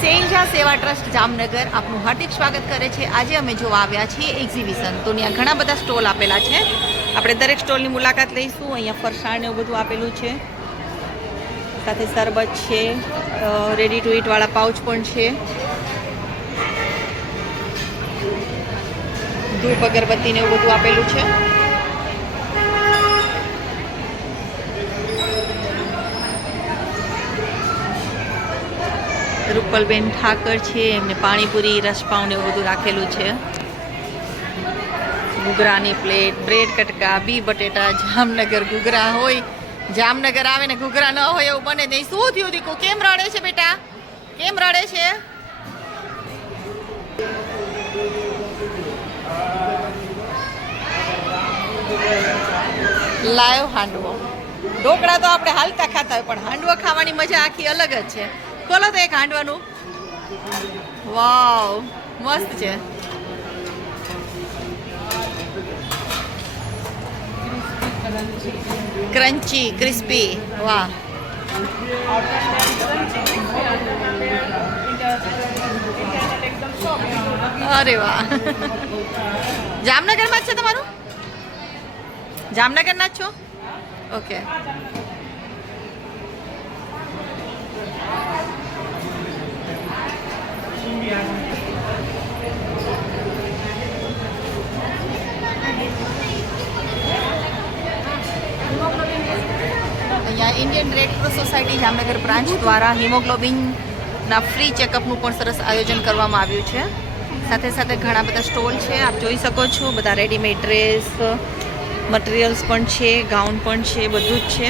સેન્જા સેવા ટ્રસ્ટ જામનગર આપનું હાર્દિક સ્વાગત કરે છે। આજે અમે જોવા આવ્યા છીએ એક્ઝિબિશન, તો ત્યાં ઘણા બધા સ્ટોલ આપેલા છે। આપણે દરેક સ્ટોલની મુલાકાત લઈશું। અહીંયા ફરસાણ ને એવું બધું આપેલું છે, સાથે શરબત છે, રેડી ટુ ઈટ વાળા પાઉચ પણ છે, ધૂપ અગરબત્તી ને એવું બધું આપેલું છે। રૂપલબેન ઠાકર છે, એમને પાણીપુરી રસપાઉં ને એવું બધું રાખેલું છે। ઘૂઘરાની પ્લેટ, બ્રેડ કટકા, બી બટેટા, જામનગર ઘૂઘરા હોય, જામનગર આવે ને ઘૂઘરા ન હોય એવું બને નહીં। શું થયું દીકુ, કેમ રડે છે બેટા, કેમ રડે છે? લાઈવ હાંડવો, ઢોકળા તો આપણે હાલતા ખાતા હોય, પણ હાંડવો ખાવાની મજા આખી અલગ જ છે। ખોલો તો એક હાંડવાનું, વાવ મસ્ત છે। ક્રન્ચી ક્રિસ્પી, વાહ। અરે વાહ, જામનગરમાં જ છે તમારું? જામનગરના જ છો? ઓકે। અહીંયા Indian red cross society Jamnagar branch દ્વારા હિમોગ્લોબિનના ફ્રી ચેકઅપનું પણ સરસ આયોજન કરવામાં આવ્યું છે। સાથે સાથે ઘણા બધા સ્ટોલ છે, આપ જોઈ શકો છો। બધા રેડીમેડ ડ્રેસ મટીરિયલ્સ પણ છે, ગાઉન પણ છે, બધું જ છે।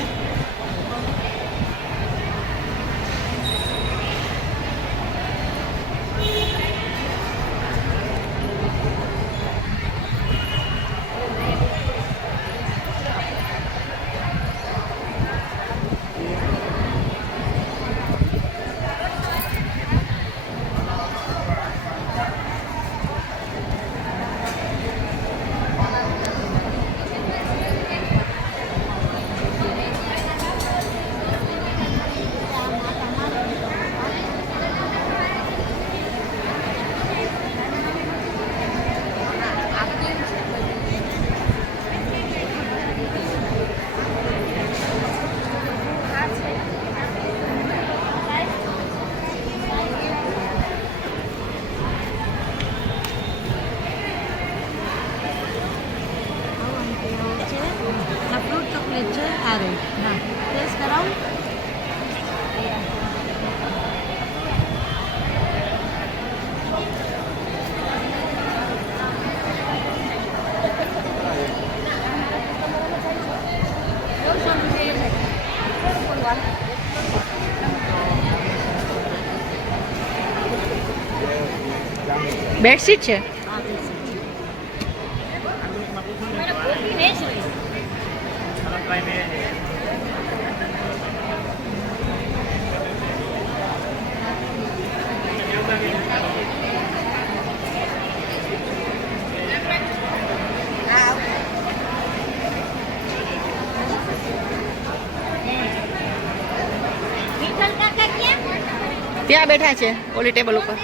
બેડશીટ છે, ત્યાં બેઠા છે ઓલી ટેબલ ઉપર।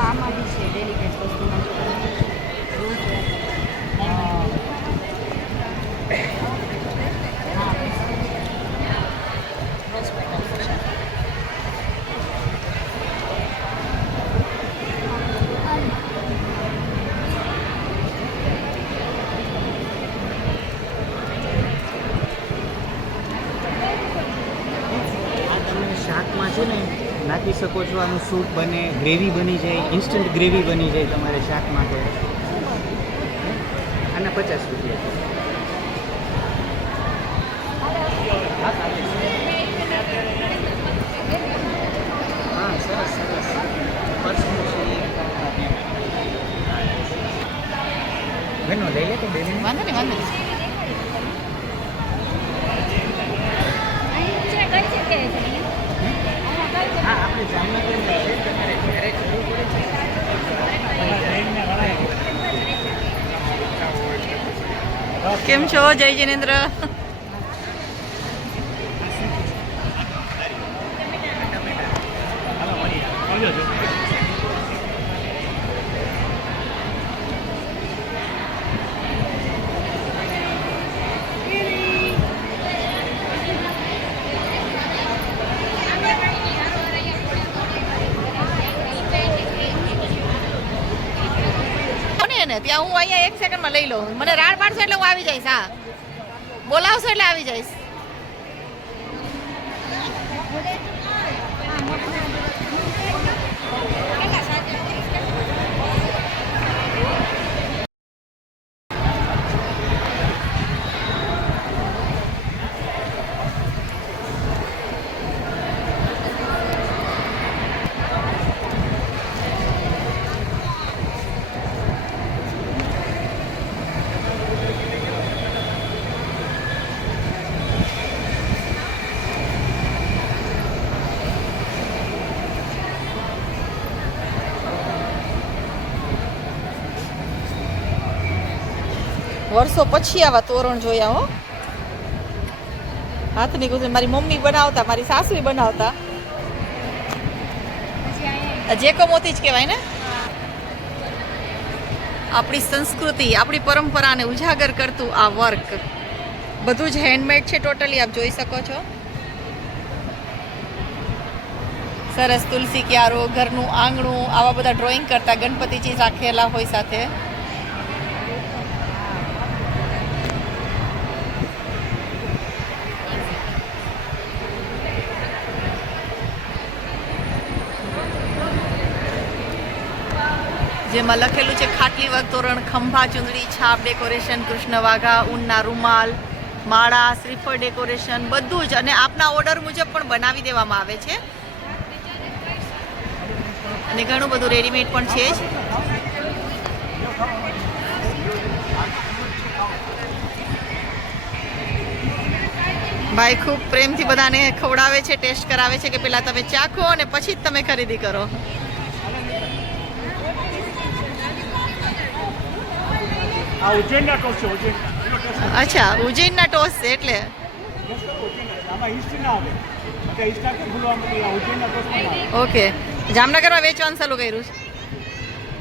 આમાં બી છે ડેલિકેટ વસ્તુમાં। શકો છો. આનું સૂપ બને, ગ્રેવી બની જાય, ઇન્સ્ટન્ટ ગ્રેવી બની જાય તમારે શાક માટે. આના 50 રૂપિયા. હા, સરસ સરસ. પર્સનું છે ઘરનો લઈ લે તો બે મિનિટ. વાંધો નહીં, વાંધો નહીં. હા, આપણે જામનગરમાં છે તમારે ઘરે જવું પડે છે. કેમ છો જય જિનેન્દ્ર? ને ત્યાં હું અહીંયા 1 સેકન્ડમાં લઈ લઉં. મને રાડ પાડશો એટલે હું આવી જઈશ. હા, બોલાવશો એટલે આવી જઈશ. વર્ષો પછી આવા તોરણ જોયા હો. હાથની ગુજરી મારી મમ્મી બનાવતા, મારી સાસુ બનાવતા. જેકો મોતી જ કહેવાય ને. આપણી સંસ્કૃતિ, આપણી પરંપરાને ઉજાગર કરતું આ વર્ક બધું જ હેન્ડમેડ છે ટોટલી. આપ જોઈ શકો છો. સરસ તુલસી ક્યારો, ઘરનું આંગણું, આવા બધા ડ્રોઈંગ કરતા ગણપતિજી રાખેલા હોય સાથે. જેમાં લખેલું છે ખાટલી વર્ક તોરણ, ખંભા, ચુંદડી, છાપ ડેકોરેશન, કૃષ્ણ વાઘા, ઊનના રૂમાલ, માળા, શ્રીફળ ડેકોરેશન બધું જ. અને આપના ઓર્ડર મુજબ પણ બનાવી દેવામાં આવે છે. અને ઘણું બધું રેડીમેડ પણ છે જ. ભાઈ ખૂબ પ્રેમથી બધાને ખવડાવે છે, ટેસ્ટ કરાવે છે કે પહેલાં તમે ચાખો અને પછી જ તમે ખરીદી કરો. આ ઉજ્જૈનના ટોસ છે. અચ્છા, ઉજ્જૈનના ટોસ છે એટલે. આમાં ઈસ્ટ ના આવે. એટલે ઈસ્ટ આખું ભૂલવા મળે. આ ઉજ્જૈનના ટોસ પણ આવે. ઓકે, જામનગરમાં વેચવાનું ચાલુ કર્યું છે.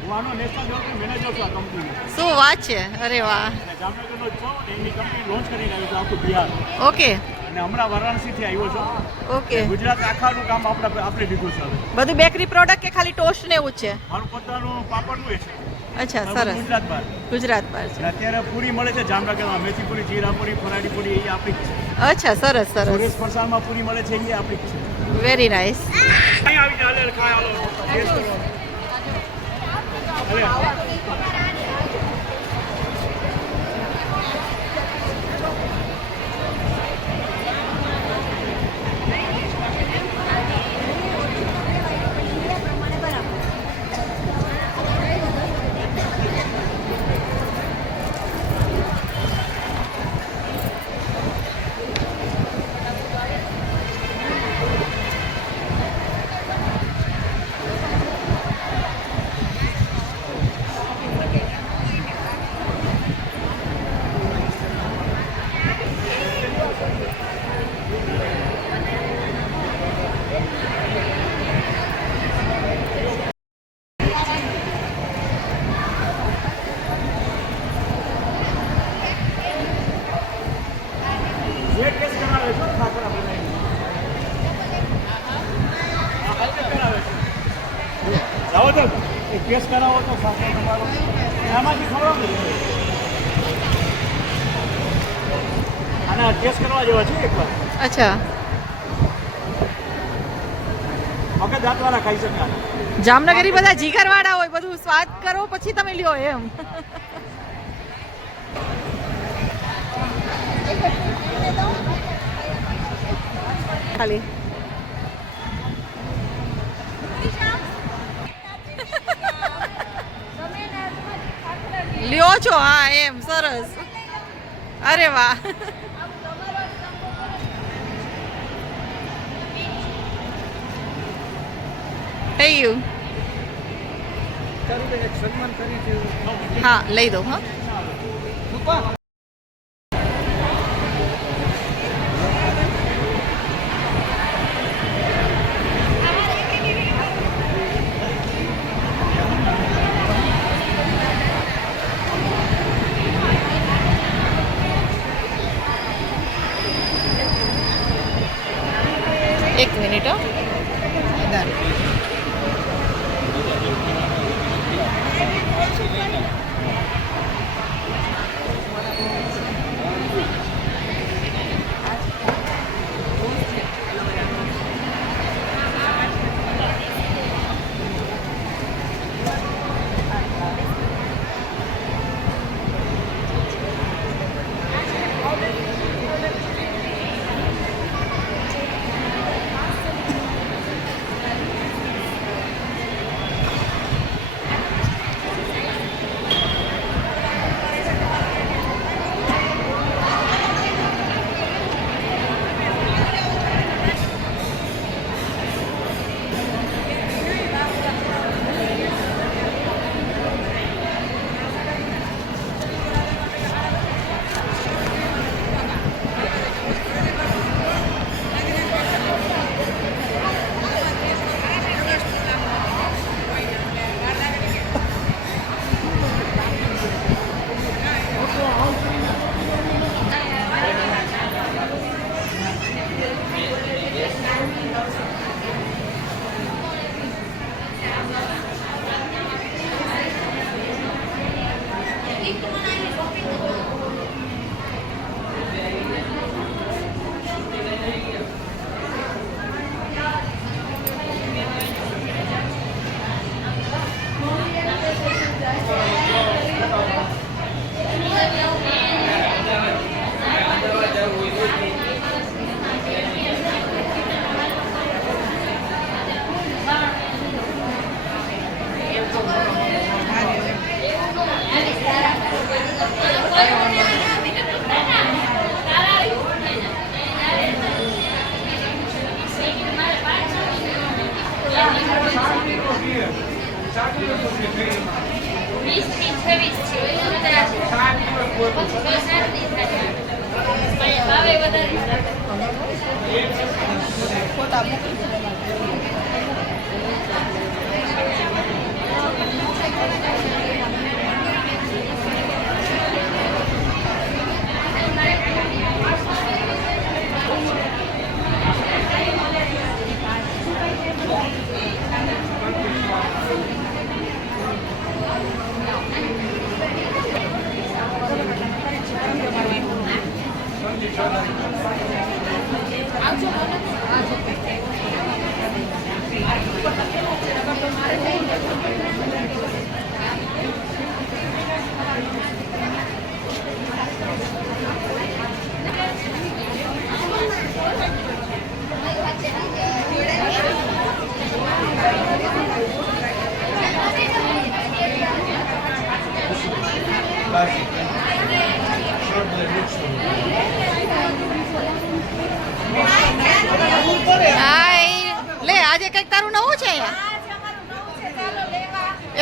હું આનો નેશનલ લેવલનો મેનેજર છું આ કંપનીનો. શું વાત છે, અરે વાહ. જામનગરનો જ છું ને એની કંપની લોન્ચ કરીને આવ્યો છું આખું બિહાર. ઓકે અને હમણાં વારાણસીથી આવ્યો છું. ઓકે. ગુજરાત આખાનું કામ આપણે લીધું છે હવે. બધું બેકરી પ્રોડક્ટ કે ખાલી ટોસ્ટ ને એવું જ છે? મારું પોતાનું પાપડનું એ છે. અચ્છા, સરસ. ગુજરાત બહાર. ગુજરાત બહાર છે. અને અત્યારે પૂરી મળે છે જામનગરમાં. મેથી પૂરી, જીરા પૂરી, ફરાળી પૂરી એ આપણી જ છે. અચ્છા, સરસ સરસ. સુરેશ ફરસાણમાં પૂરી મળે છે એ આપણી જ છે. Very nice. અહીં આવી જાય, હાલે ખાય, હાલો ટેસ્ટ કરો. અરે લાવો તો કેસ કરાવો તો સાથે તમારો આમાંથી ખવડાવો. આના કેસ કરવા જેવા છે એકવાર. અચ્છા, વગર દાંતવાળા ખાઈ શકે આને. જામનગરી બધા જીગરવાળા હોય, બધું સ્વાદ કરો પછી તમે લ્યો એમ. ખાલી લ્યો છો? હા એમ, સરસ. અરે વાહ. થઈ ગયું. સન્માન કરી છે. હા લઈ દો. હા એક મિનિટ. હાય લે, આજે કઈક તારું નવું છે અહીંયા?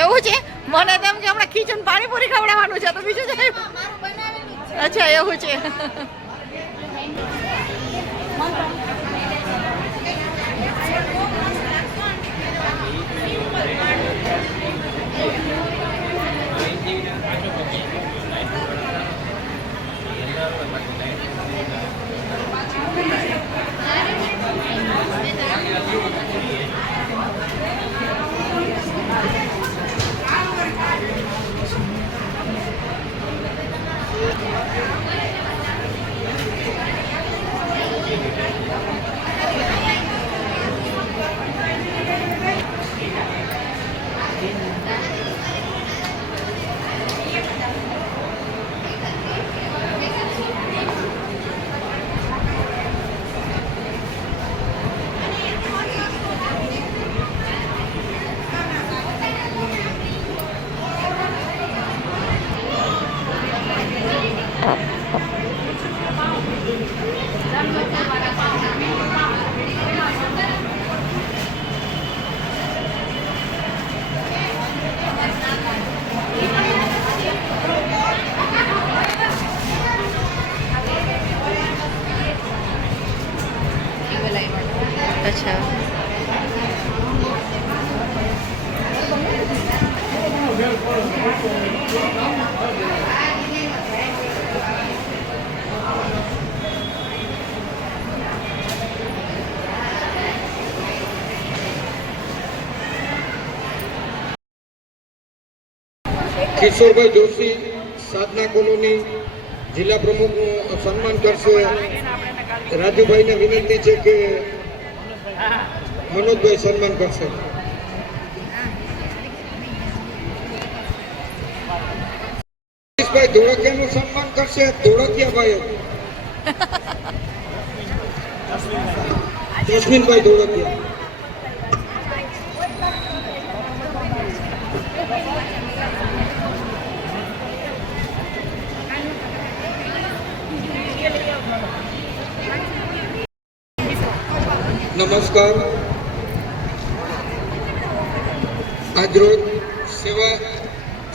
એવું છે? મને તેમ કે હમણાં ખીચન પાણીપુરી ખવડાવવાનું છે તો બીજું છે. અચ્છા એવું છે. કિશોરભાઈ જોશી સાધના કોલોની જિલ્લા પ્રમુખનું સન્માન કરશે. રાજુભાઈને વિનંતી છે કે મનોજભાઈ સન્માન કરશે. ધોળકિયાનું સન્માન કરશે. ધોળકિયાભાઈ જસ્મીનભાઈ ધોળકિયા. નમસ્કાર. આજરોજ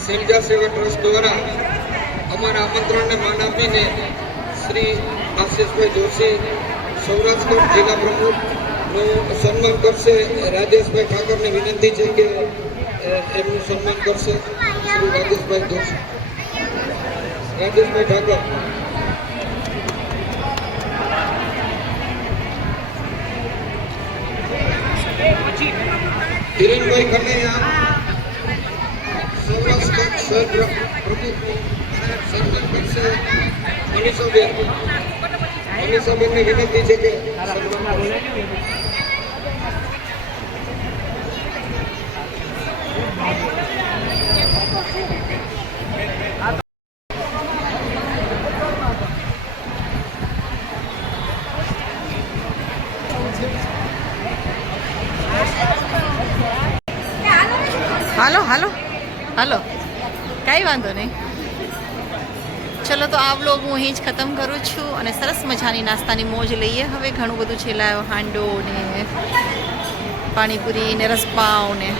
સેમજા સેવા ટ્રસ્ટ દ્વારા અમારા આમંત્રણને માન આપીને શ્રી આશીષભાઈ જોશી સૌરાષ્ટ્ર જિલ્લા પ્રમુખનું સન્માન કરશે. રાજેશભાઈ ઠાકરને વિનંતી છે કે એમનું સન્માન કરશે. શ્રી રાજેશભાઈ જોશી. રાજેશભાઈ ઠાકર. હિરેનભાઈ કનૈયા સૌરાષ્ટ્ર શહેર પ્રમુખનું સન્માન કરશે. મનીષાબેનને વિનંતી છે કે સન્માન કરશે. હાલો હાલો હાલો, કાંઈ વાંધો નહીં. ચલો તો આ વ્લોગ હું અહીં જ ખતમ કરું છું અને સરસ મજાની નાસ્તાની મોજ લઈએ. હવે ઘણું બધું છે લાવ્યો, હાંડો ને પાણીપુરી ને રસપાવ ને